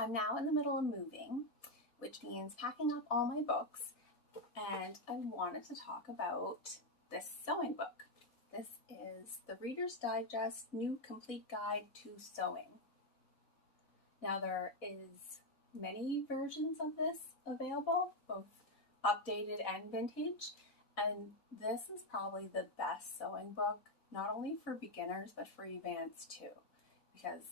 I'm now in the middle of moving, which means packing up all my books, and I wanted to talk about this sewing book. This is the Reader's Digest New Complete Guide to Sewing. Now there is many versions of this available, both updated and vintage, and this is probably the best sewing book, not only for beginners, but for advanced too, because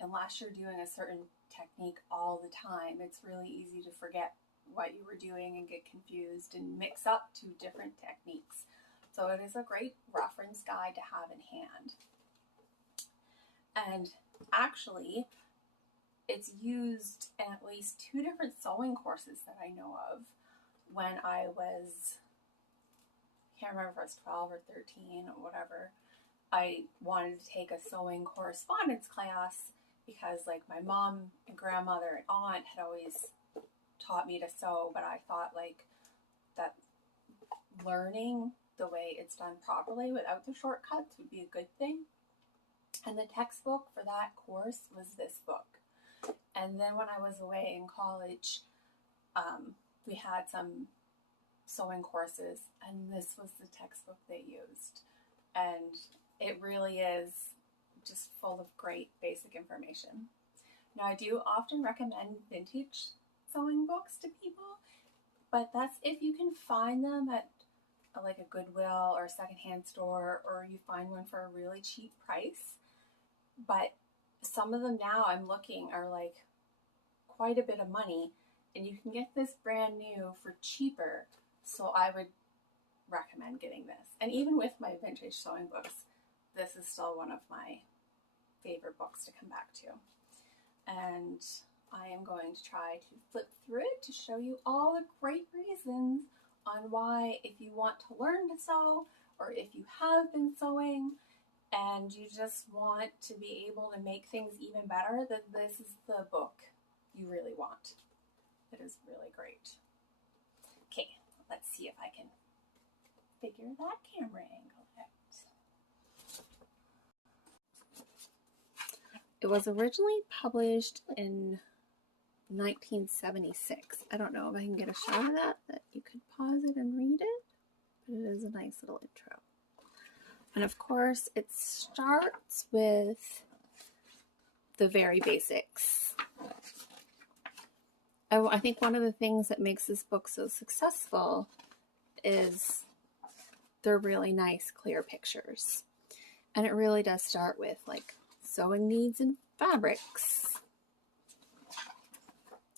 unless you're doing a certain technique all the time, it's really easy to forget what you were doing and get confused and mix up two different techniques. So it is a great reference guide to have in hand. And actually, it's used in at least 2 different sewing courses that I know of. When I was, I can't remember if I was 12 or 13 or whatever, I wanted to take a sewing correspondence class because like my mom and grandmother and aunt had always taught me to sew, but I thought like that learning the way it's done properly without the shortcuts would be a good thing. And the textbook for that course was this book. And then when I was away in college, we had some sewing courses, and this was the textbook they used. And it really is just full of great basic information. Now, I do often recommend vintage sewing books to people, but that's if you can find them at like a Goodwill or a secondhand store, or you find one for a really cheap price. But some of them now I'm looking are like quite a bit of money, and you can get this brand new for cheaper. So I would recommend getting this. And even with my vintage sewing books, this is still one of my favorite books to come back to. And I am going to try to flip through it to show you all the great reasons on why, if you want to learn to sew, or if you have been sewing and you just want to be able to make things even better, that this is the book you really want. It is really great. Okay, let's see if I can figure that camera angle out. It was originally published in 1976. I don't know if I can get a shot of that you could pause it and read it, but it is a nice little intro. And of course, it starts with the very basics. I think one of the things that makes this book so successful is they're really nice, clear pictures. And it really does start with like sewing needs and fabrics.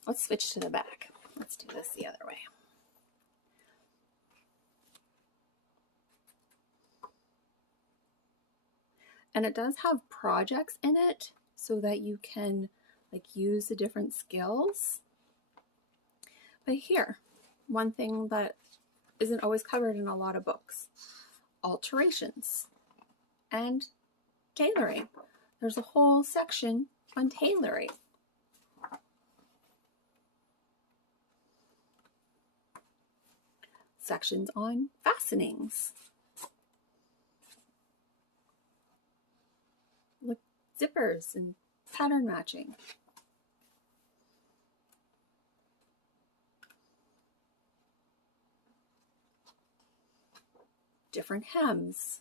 Let's switch to the back. Let's do this the other way. And it does have projects in it so that you can like use the different skills. But here, one thing that isn't always covered in a lot of books, alterations and tailoring. There's a whole section on tailoring. Sections on fastenings. Look, zippers and pattern matching. Different hems.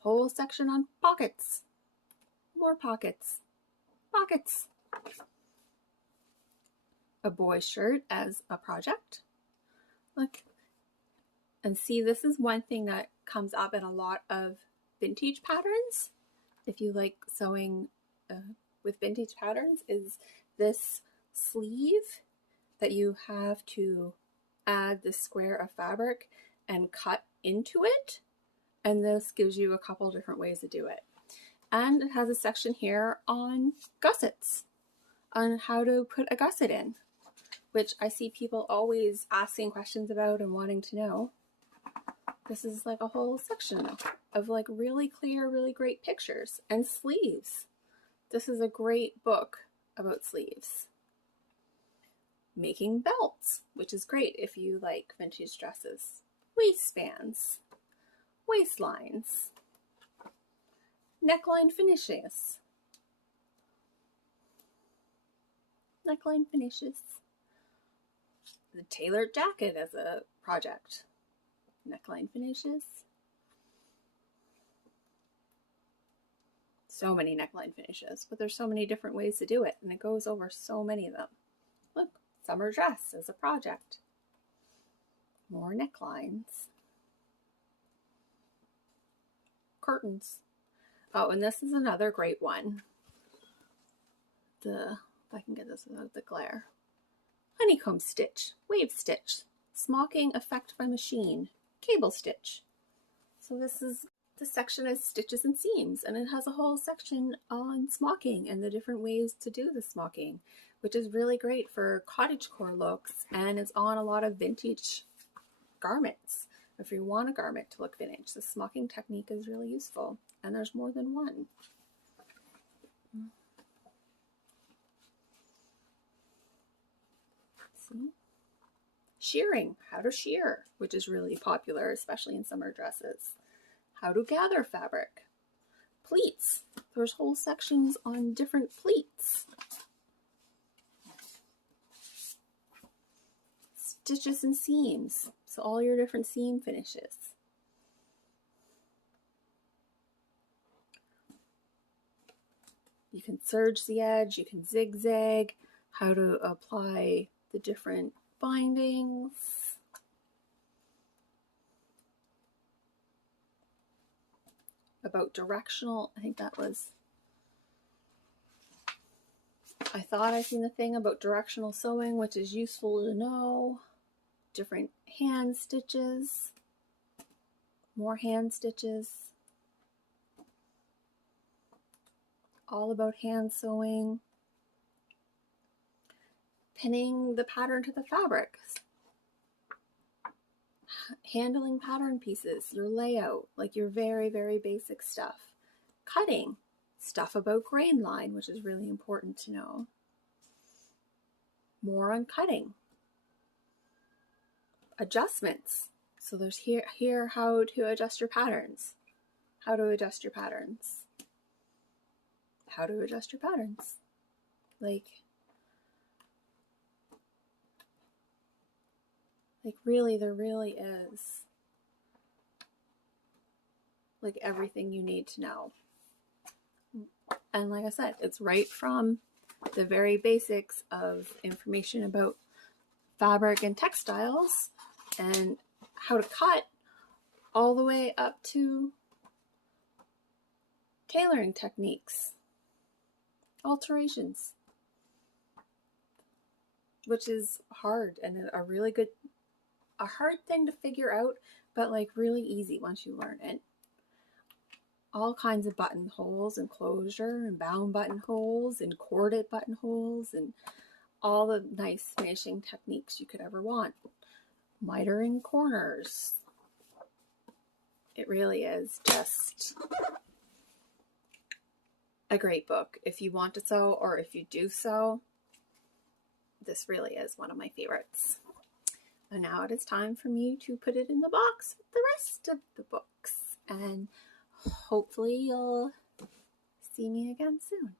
Whole section on pockets. More pockets. Pockets. A boy's shirt as a project. Look. And see, this is one thing that comes up in a lot of vintage patterns. If you like sewing with vintage patterns, is this sleeve that you have to add the square of fabric and cut into it. And this gives you a couple different ways to do it. And it has a section here on gussets, on how to put a gusset in, which I see people always asking questions about and wanting to know. This is like a whole section of like really clear, really great pictures. And sleeves. This is a great book about sleeves. Making belts, which is great if you like vintage dresses. Waistbands. Waistlines. Neckline finishes. neckline finishes. The tailored jacket as a project, neckline finishes. So many neckline finishes, but there's so many different ways to do it, and it goes over so many of them. Look, summer dress as a project. More necklines. Curtains. Oh, and this is another great one. If I can get this without the glare. Honeycomb stitch, wave stitch, smocking effect by machine, cable stitch. So this section is stitches and seams, and it has a whole section on smocking and the different ways to do the smocking, which is really great for cottagecore looks, and it's on a lot of vintage garments. If you want a garment to look vintage, the smocking technique is really useful, and there's more than one. See? Shearing, how to shear, which is really popular, especially in summer dresses. How to gather fabric. Pleats, there's whole sections on different pleats. Stitches and seams, so all your different seam finishes. You can serge the edge, you can zigzag, how to apply the different bindings. About directional, I thought I seen the thing about directional sewing, which is useful to know. Different hand stitches, more hand stitches. All about hand sewing. Pinning the pattern to the fabric. Handling pattern pieces, your layout, like your very, very basic stuff. Cutting, stuff about grain line, which is really important to know. More on cutting. Adjustments. So there's here how to adjust your patterns. How to adjust your patterns. How to adjust your patterns. Like really, there really is like everything you need to know. And like I said, it's right from the very basics of information about fabric and textiles and how to cut, all the way up to tailoring techniques, alterations, which is hard and a hard thing to figure out, but like really easy once you learn it. All kinds of buttonholes and closure and bound buttonholes and corded buttonholes and all the nice finishing techniques you could ever want. Mitering corners. It really is just a great book. If you want to sew, or if you do sew, this really is one of my favorites. And now it is time for me to put it in the box with the rest of the books. And hopefully you'll see me again soon.